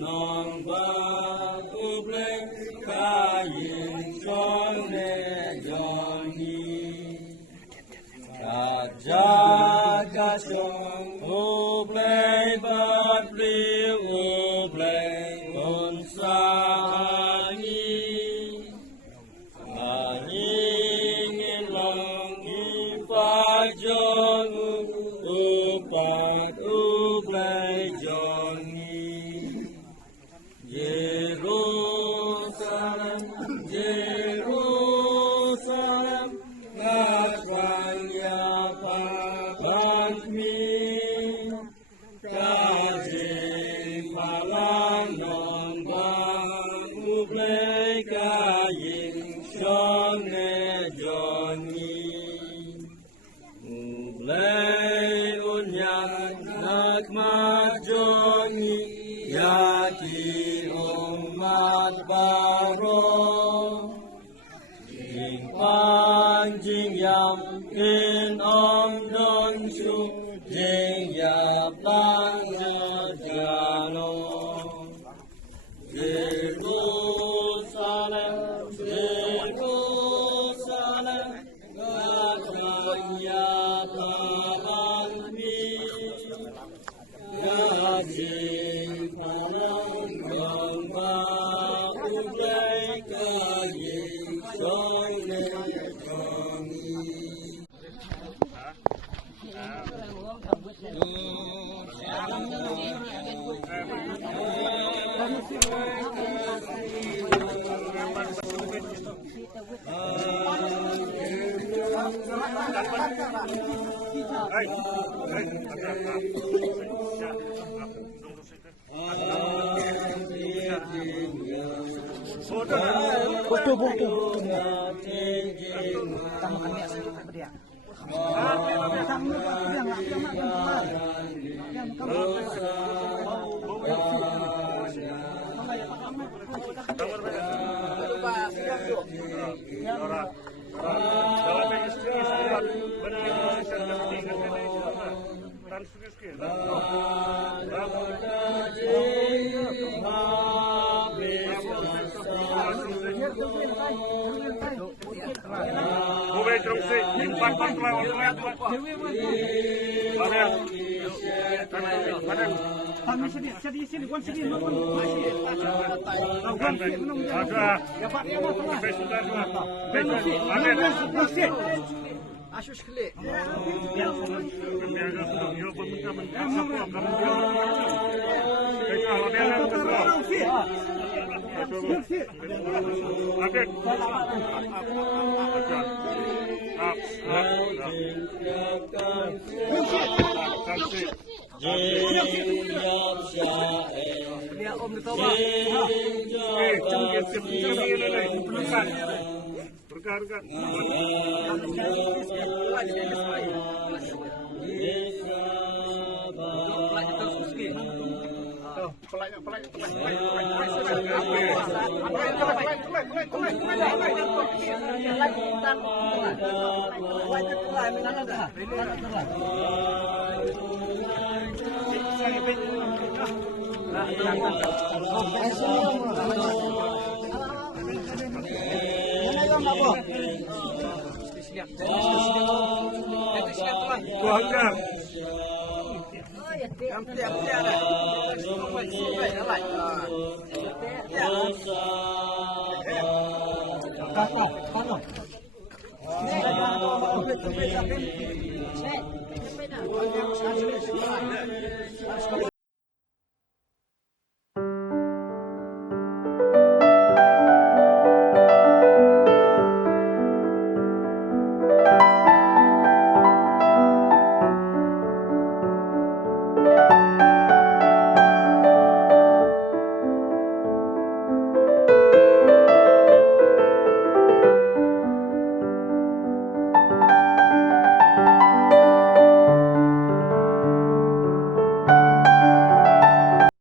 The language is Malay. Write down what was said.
non va uble kayin chone joni Raja kasong uble batli uble unsani Angin long ifajon upat uble joni Jerusalem Jerusalem Nakwanya papatmi Kajing palang non bang uble kaying shone joni Uble unyan nakmat joni Yaki umat baro Jing pan jing yam in dong shu Jing yap lang jano Jerusalem Jerusalem Gakanya pahammi Gajing palang gamba ublay kaying shone joni Asus klik.